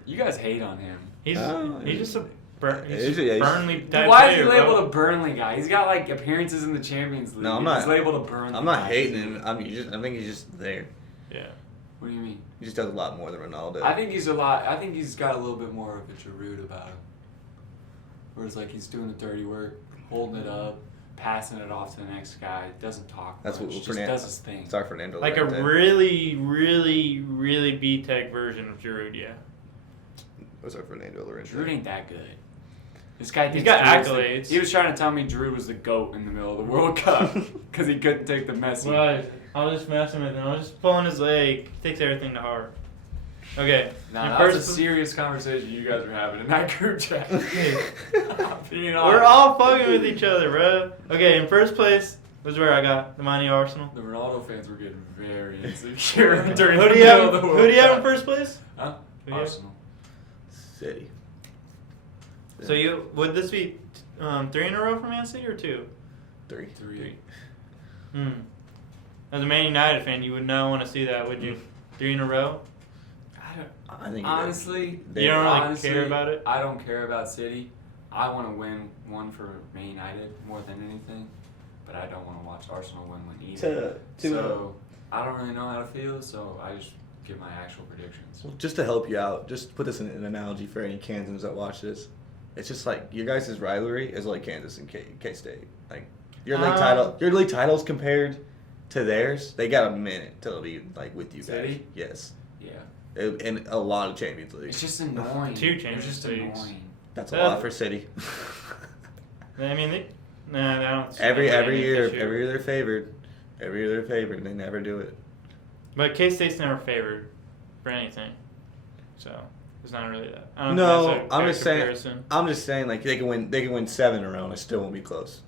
You guys hate on him. He's just a He's- yeah, he's- Burnley Dude, type why is player, he labeled bro. a Burnley guy? He's got like appearances in the Champions League. No, I'm not- He's labeled a Burnley. I'm not guy. hating him. I think he's just there. Yeah. What do you mean? He just does a lot more than Ronaldo. I think he's I think he's got a little bit more of a Giroud about him. Whereas like he's doing the dirty work, holding it up, passing it off to the next guy. Doesn't talk That's much. what Just Fernando. does his thing. Sorry, Fernando. Like a really, really, really B-Tech version of Giroud, yeah. What's our Fernando Llorente? Giroud ain't that good. This guy He's thinks got Giroud's accolades. He was trying to tell me Giroud was the GOAT in the middle of the World Cup because he couldn't take the Messi. Well, I was just messing with him. I was just pulling his leg. He takes everything to heart. Okay. Nah, in that was a first- serious conversation you guys were having in that group chat. Being We're honest. all fucking with each other, bro. Okay, in first place was where I got the Mighty Arsenal. The Ronaldo fans were getting very insecure during Who the do you middle have? of the World Who do you have in Cup. first place? Huh? Who do you have? Arsenal. City. So would this be 3 in a row for Man City or 2? 3. 3. As a Man United fan, you would not want to see that, would you? 3 in a row? I think Honestly, You don't really honestly, care about it? I don't care about City. I want to win one for Man United more than anything, but I don't want to watch Arsenal win one either. So I don't really know how to feel, so I just give my actual predictions. Just to help you out, just put this in an analogy for any Kansans that watch this. It's just like your guys' rivalry is like Kansas and K-State. Like your league titles compared to theirs, they got a minute till be like with you guys. City? Yes. Yeah. And a lot of Champions Leagues. It's just annoying. 2 It's Champions just Leagues. annoying. That's a lot for City. I mean, they don't. every winning it year, this every year they're favored. Every year they're favored. They never do it. But K-State's never favored for anything, so it's not really that. I don't No, think that's a I'm fair just saying. comparison. I'm just saying, like they can win 7 in a row, and it still won't be close.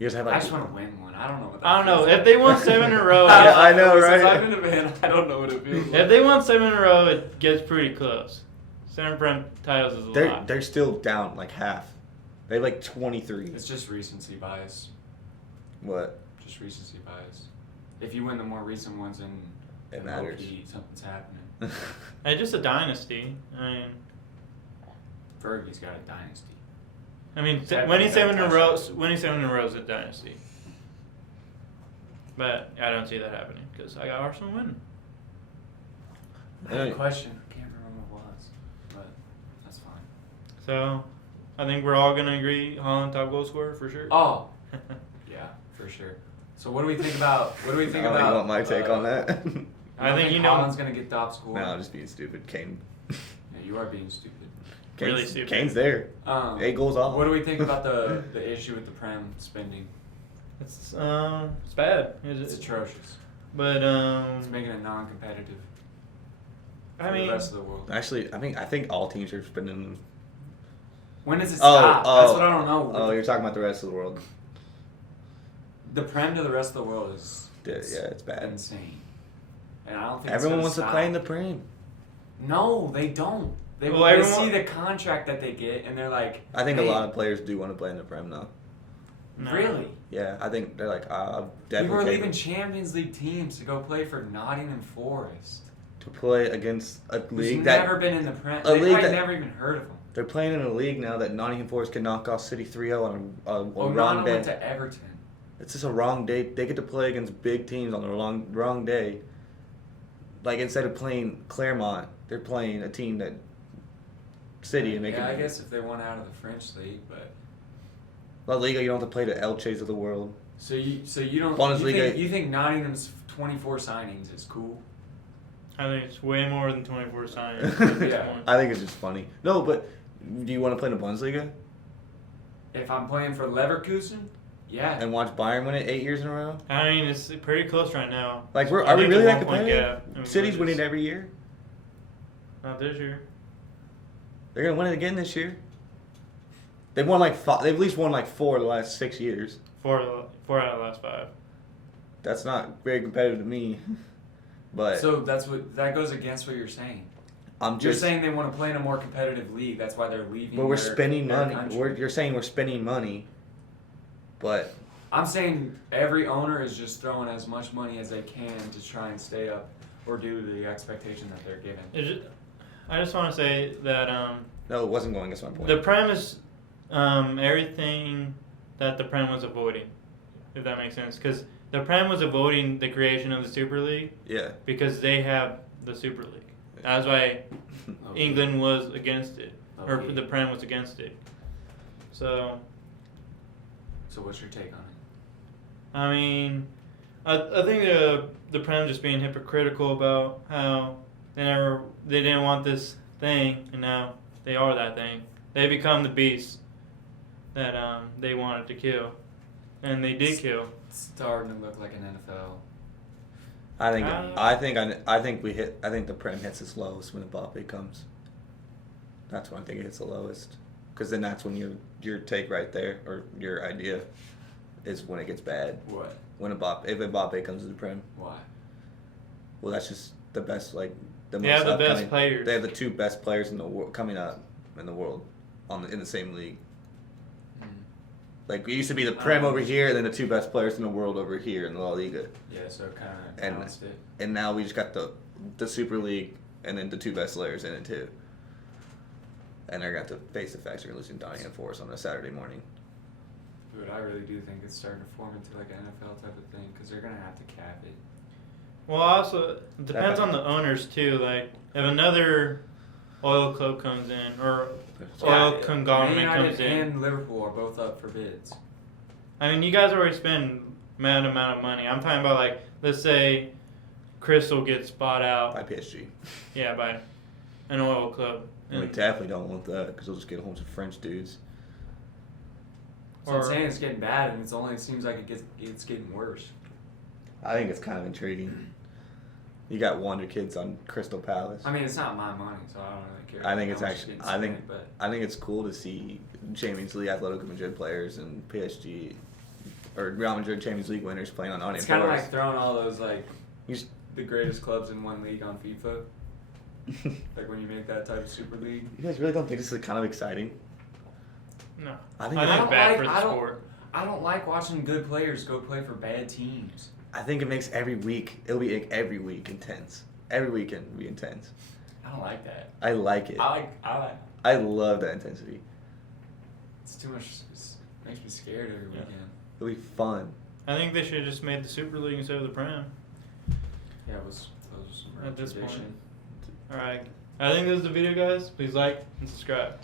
You guys have like. I just want to win one. I don't know what that I don't know feels if they won 7 in a row. Yeah, I know, Since right? I've been a fan, I don't know what it feels like. If they won 7 in a row, it gets pretty close. 7 Prem titles is a lot. They're still down like half. They have like 23. It's just recency bias. What? Just recency bias. If you win the more recent ones, and It matters. something's happening. It's just a dynasty. I mean, Fergie's got a dynasty. winning 7 in a row. Winning 7 in a row is a dynasty. But I don't see that happening because I got Arsenal winning. I had a question. I can't remember what it was, but that's fine. So, I think we're all gonna agree Holland top goal scorer for sure. Oh, yeah, for sure. So what do we think about? What do we think about? You want my take on that? I think you know. Holland's gonna get top scorer. No, I'm just being stupid. Kane. Yeah, you are being stupid. Really stupid. Kane's there. 8 goals off. What do we think about the issue with the Prem spending? It's bad. It's atrocious. But It's making it non-competitive. I for mean, the rest of the world. Actually, I think all teams are spending. When does it stop? That's what I don't know. Oh, you're talking about the rest of the world. The Prem to the rest of the world is Yeah, it's bad. insane. And I don't think Everyone it's wants gonna to play in stop. the Prem. No, they don't. They see the contract that they get, and they're like. I think hey, a lot of players do want to play in the Prem, though. no. Really? Yeah, I think they're like, I'll definitely People are take leaving Champions League teams to go play for Nottingham Forest. to play against a Who's league never that been in the Prem. a They've league probably that- never even heard of them. they're playing in a league now that Nottingham Forest can knock off City 3-0 on a Oh, wrong Nottingham day. went to Everton. It's just a wrong day. They get to play against big teams on the wrong day. Like instead of playing Claremont, they're playing a team that City and making. Yeah, I guess if they want out of the French league, but La Liga, you don't have to play the Elches of the world. so you don't Bundesliga- you think Nottingham's 24 signings is cool? I think it's way more than 24 signings at this Yeah. point. I think it's just funny. No, but do you want to play in the Bundesliga If I'm playing for Leverkusen, yeah. and watch Bayern win it 8 years in a row? I mean, it's pretty close right now. Like, I are we think the really that 1 point competitive? gap, I mean, City's we're winning just- every year. Not this year. They're gonna win it again this year. They've won like 5. They've at least won like 4 of the last 6 years. 4 out of the last 5. That's not very competitive to me. But So that goes against what you're saying. I'm You're just saying they want to play in a more competitive league. That's why they're leaving. But we're their- spending their money. country. You're saying we're spending money, but I'm saying every owner is just throwing as much money as they can to try and stay up or do the expectation that they're given. I just want to say that no, it wasn't going against my point. the Prem is everything that the Prem was avoiding, if that makes sense. Because the Prem was avoiding the creation of the Super League Yeah. because they have the Super League. That's why Okay. England was against it, or Okay. the Prem was against it. So, So what's your take on it? I mean, I think the Prem just being hypocritical about how they didn't want this thing, and now they are that thing. They become the beast that they wanted to kill, and they did kill. It's starting to look like an NFL. I think the Prem hits its lowest when Mbappe comes. That's when I think it hits the lowest, because then that's when your take right there, or your idea, is when it gets bad. What? When if Mbappe comes to the Prem, Why? well, that's just the best, like the They most have the best upcoming- players. They have the 2 best players in the world coming up in the world in the same league. Like, it used to be the Prem over here, and then the two best players in the world over here in the La Liga. Yeah, so it kind of And- balanced it. And now we just got the Super League, and then the two best players in it, too. And they're going to have to face the fact they're losing Nottingham Forest on a Saturday morning. Dude, I really do think it's starting to form into like an NFL type of thing because they're gonna have to cap it. Well, also it depends on the owners too. Like if another oil club comes in or oil conglomerate Man comes United in. and Liverpool are both up for bids. I mean, you guys already spend mad amount of money. I'm talking about like let's say Crystal gets bought out. By PSG. Yeah, by an oil club. And we definitely don't want that because they'll just get a whole bunch of French dudes. So I'm saying it's getting bad, and it seems like it's getting worse. I think it's kind of intriguing. You got Wonder Kids on Crystal Palace. I mean, it's not my money, so I don't really care. I think it's how much actually. gets I think. spent, but I think it's cool to see Champions League Atletico Madrid players and PSG or Real Madrid Champions League winners playing on Nottingham it's kind of Forest. like throwing all those like You just- the greatest clubs in one league on FIFA. Like when you make that type of super league. You guys really don't think this is kind of exciting? No, I think I it- think I it's bad don't for the like- I don't- sport. I don't like watching good players go play for bad teams. I think it makes every week. It'll be like every week intense. Every weekend will be intense. I don't like that. I like it. I like. I love that intensity. It's too much. It makes me scared every Yeah. weekend. It'll be fun. I think they should have just made the Super League instead of the Prem. Yeah, it was some real At this point. tradition. All right. I think this is the video, guys. Please like and subscribe.